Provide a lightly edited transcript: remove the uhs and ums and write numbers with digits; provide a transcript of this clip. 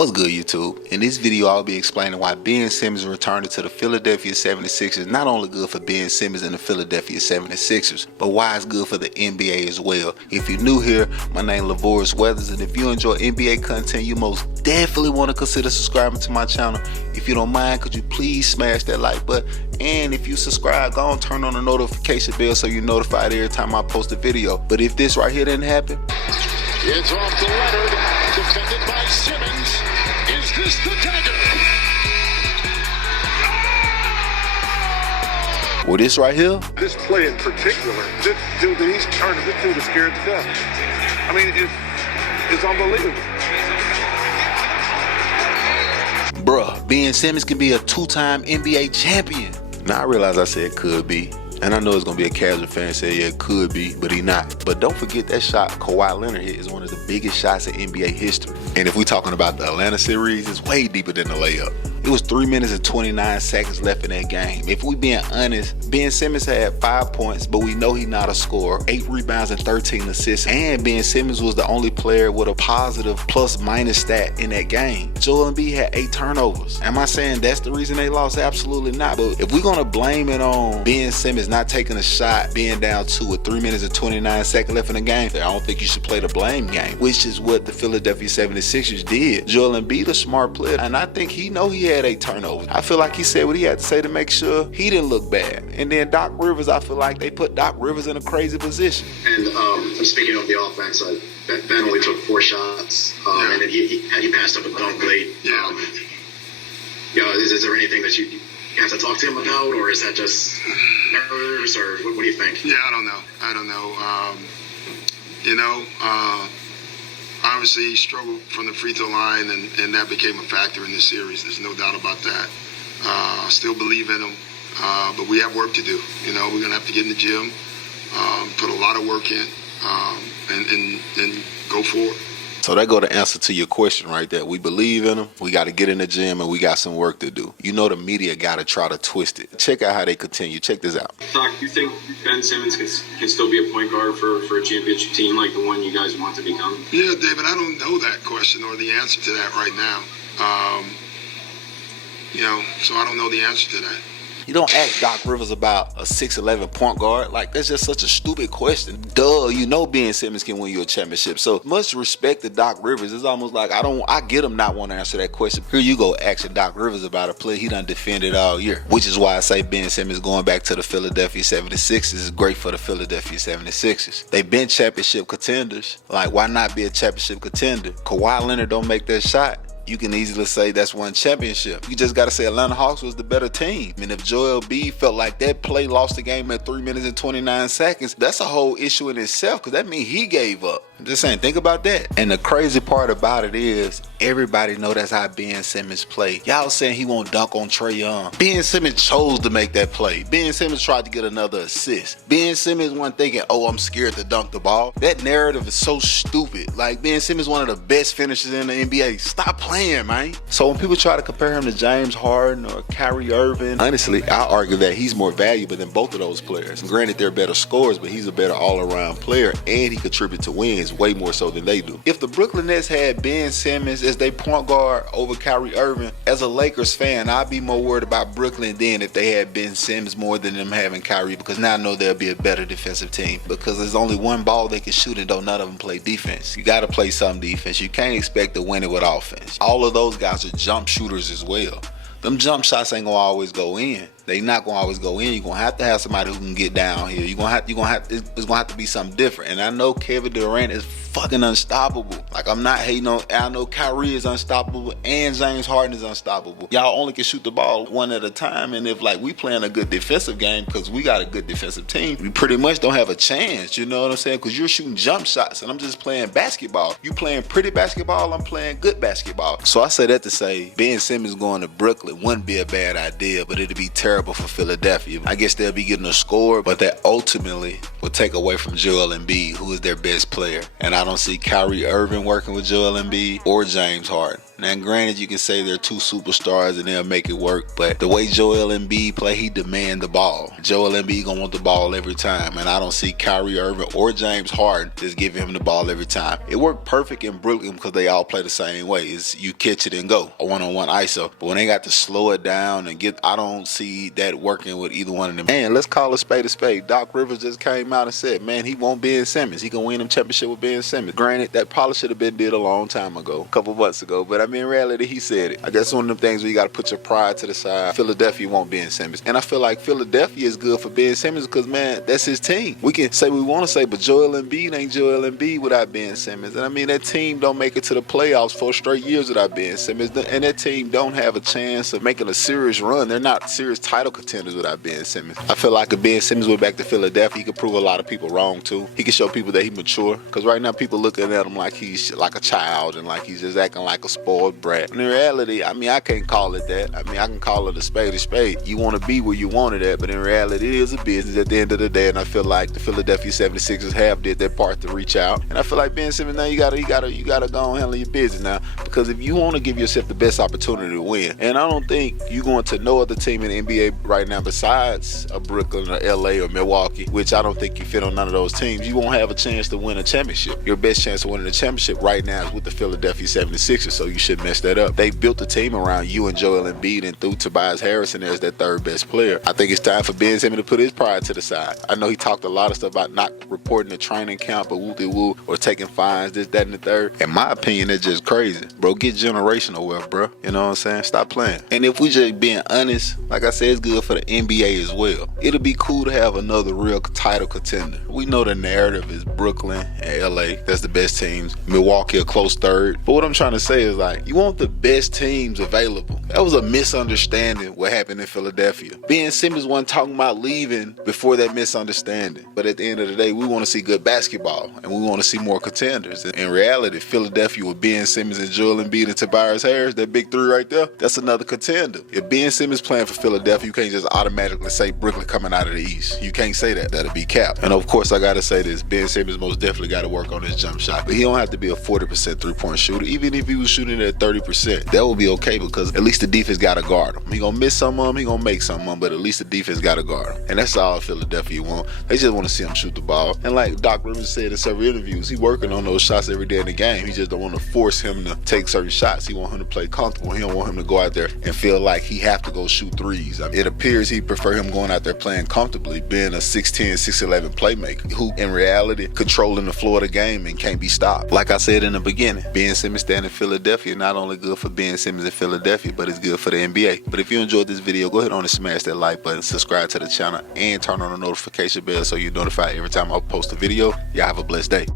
What's good, YouTube? In this video, I'll be explaining why Ben Simmons returning to the Philadelphia 76ers is not only good for Ben Simmons and the Philadelphia 76ers, but why it's good for the NBA as well. If you're new here, my name is Lavorius Weathers, and if you enjoy NBA content, you most definitely want to consider subscribing to my channel. If you don't mind, could you please smash that like button? And if you subscribe, go and turn on the notification bell so you're notified every time I post a video. But if this right here didn't happen, it's off to Leonard, defended by Simmons. Is this the dagger? well, this right here, This play in particular, this dude that he's turning, this dude is scared to death. I mean, it's unbelievable. bruh, Ben Simmons can be a two-time NBA champion. Now I realize I said could be, and I know it's gonna be a casual fan say yeah, it could be, but he not. But don't forget that shot Kawhi Leonard hit is one of the biggest shots in NBA history. And if we're talking about the Atlanta series, it's way deeper than the layup. It was 3 minutes and 29 seconds left in that game. If we being honest, Ben Simmons had 5 points, but we know he's not a scorer. 8 rebounds and 13 assists. And Ben Simmons was the only player with a positive plus-minus stat in that game. Joel Embiid had 8 turnovers. Am I saying that's the reason they lost? Absolutely not. But if we're gonna blame it on Ben Simmons not taking a shot, being down 2 with 3 minutes and 29 seconds left in the game, I don't think you should play the blame game, which is what the Philadelphia 76ers did. Joel Embiid a smart player, and I think he know he had 8 turnovers. I feel like he said what he had to say to make sure he didn't look bad. And then Doc Rivers, I feel like they put Doc Rivers in a crazy position. And speaking of the offense, Ben only took 4 shots, and then he passed up a dunk late. Is there anything that you have to talk to him about, or is that just nerves, or what do you think? Yeah, I don't know. Obviously he struggled from the free throw line, and that became a factor in this series. There's no doubt about that. I still believe in him, but we have work to do. We're going to have to get in the gym, put a lot of work in, and go forward. So that go to answer to your question right there. We believe in him. We got to get in the gym, and we got some work to do. The media got to try to twist it. Check out how they continue. Check this out. Doc, you think Ben Simmons can still be a point guard for a championship team like the one you guys want to become? Yeah, David, I don't know that question or the answer to that right now. So I don't know the answer to that. You don't ask Doc Rivers about a 6'11" point guard. Like, that's just such a stupid question. Duh, Ben Simmons can win you a championship. So much respect to Doc Rivers. It's almost like I get him not wanting to answer that question. Here you go asking Doc Rivers about a play he done defended all year. Which is why I say Ben Simmons going back to the Philadelphia 76ers is great for the Philadelphia 76ers. They've been championship contenders. Like, why not be a championship contender? Kawhi Leonard don't make that shot, you can easily say that's one championship. You just got to say Atlanta Hawks was the better team. And if Joel Embiid felt like that play lost the game at 3 minutes and 29 seconds, that's a whole issue in itself, because that means he gave up. I'm just saying, think about that. And the crazy part about it is everybody know that's how Ben Simmons play. Y'all saying he won't dunk on Trae Young. Ben Simmons chose to make that play. Ben Simmons tried to get another assist. Ben Simmons wasn't thinking, oh, I'm scared to dunk the ball. That narrative is so stupid. Like, Ben Simmons one of the best finishers in the NBA. Stop playing, man. So when people try to compare him to James Harden or Kyrie Irving, honestly, I argue that he's more valuable than both of those players. Granted, they're better scorers, but he's a better all-around player, and he contributes to wins way more so than they do. If the Brooklyn Nets had Ben Simmons as their point guard over Kyrie Irving, as a Lakers fan, I'd be more worried about Brooklyn than if they had Ben Simmons more than them having Kyrie, because now I know they'll be a better defensive team, because there's only one ball they can shoot, and don't none of them play defense. You got to play some defense. You can't expect to win it with offense. All of those guys are jump shooters as well. Them jump shots ain't gonna always go in. They not gonna always go in. You're gonna have to have somebody who can get down here. It's gonna have to be something different. And I know Kevin Durant is fucking unstoppable. Like, I'm not hating on, I know Kyrie is unstoppable and James Harden is unstoppable. Y'all only can shoot the ball one at a time, and if like we playing a good defensive game because we got a good defensive team, we pretty much don't have a chance, you know what I'm saying? Because you're shooting jump shots and I'm just playing basketball. You playing pretty basketball, I'm playing good basketball. So I say that to say Ben Simmons going to Brooklyn wouldn't be a bad idea, but it'd be terrible for Philadelphia. I guess they'll be getting a score, but that ultimately will take away from Joel Embiid, who is their best player. And I don't see Kyrie Irving working with Joel Embiid or James Harden. Now, granted, you can say they're two superstars and they'll make it work, but the way Joel Embiid play, he demand the ball. Joel Embiid gonna want the ball every time, and I don't see Kyrie Irving or James Harden just giving him the ball every time. It worked perfect in Brooklyn because they all play the same way. It's you catch it and go, a one-on-one ISO. But when they got to slow it down and I don't see that working with either one of them. And let's call a spade a spade. Doc Rivers just came out and said, man, he won't Ben Simmons. He can win them championship with Ben Simmons. Granted, that probably should have been did a long time ago, a couple months ago. But I mean, in reality, he said it. I guess one of them things where you got to put your pride to the side. Philadelphia won't Ben Simmons. And I feel like Philadelphia is good for Ben Simmons because, man, that's his team. We can say we want to say, but Joel Embiid ain't Joel Embiid without Ben Simmons. And I mean, that team don't make it to the playoffs 4 straight years without Ben Simmons. And that team don't have a chance of making a serious run. They're not serious title contenders without Ben Simmons. I feel like if Ben Simmons went back to Philadelphia, he could prove a lot of people wrong too. He could show people that he mature. Because right now people looking at him like he's like a child and like he's just acting like a spoiled brat. And in reality, I mean, I can't call it that. I mean, I can call it a spade a spade. You want to be where you want it at, but in reality, it is a business at the end of the day. And I feel like the Philadelphia 76ers have did their part to reach out. And I feel like Ben Simmons, now you gotta go and handle your business now. Because if you want to give yourself the best opportunity to win, and I don't think you're going to no other team in the NBA right now besides a Brooklyn or LA or Milwaukee, which I don't think you fit on none of those teams, you won't have a chance to win a championship. Your best chance of winning a championship right now is with the Philadelphia 76ers, so you shouldn't mess that up. They built the team around you and Joel Embiid and threw Tobias Harris in there as their third best player. I think it's time for Ben Simmons to put his pride to the side. I know he talked a lot of stuff about not reporting the training camp or woo-de-woo or taking fines, this, that, and the third. In my opinion, that's just crazy. Bro, get generational wealth, bro. You know what I'm saying? Stop playing. And if we just being honest, like I said, it's good for the NBA as well. It'll be cool to have another real title contender. We know the narrative is Brooklyn and LA. That's the best teams. Milwaukee a close third. But what I'm trying to say is like, you want the best teams available. That was a misunderstanding what happened in Philadelphia. Ben Simmons wasn't talking about leaving before that misunderstanding. But at the end of the day, we want to see good basketball and we want to see more contenders. In reality, Philadelphia with Ben Simmons and Joel Embiid and Tobias Harris, that big three right there, that's another contender. If Ben Simmons playing for Philadelphia, you can't just automatically say Brooklyn coming out of the East. You can't say that. That'll be capped. And of course, I got to say this. Ben Simmons most definitely got to work on his jump shot. But he don't have to be a 40% three-point shooter. Even if he was shooting at 30%, that would be okay because at least the defense got to guard him. He going to miss some of them, he going to make some of them, but at least the defense got to guard him. And that's all Philadelphia want. They just want to see him shoot the ball. And like Doc Rivers said in several interviews, he working on those shots every day in the game. He just don't want to force him to take certain shots. He want him to play comfortable. He don't want him to go out there and feel like he have to go shoot threes. I mean, it appears he prefer him going out there playing comfortably, being a 6'10", 6'11" playmaker who in reality controlling the floor of the game and can't be stopped. Like I said in the beginning, Ben Simmons staying in Philadelphia not only good for Ben Simmons in Philadelphia, but it's good for the NBA. But if you enjoyed this video, go ahead on and smash that like button, subscribe to the channel, and turn on the notification bell so you're notified every time I post a video. Y'all have a blessed day.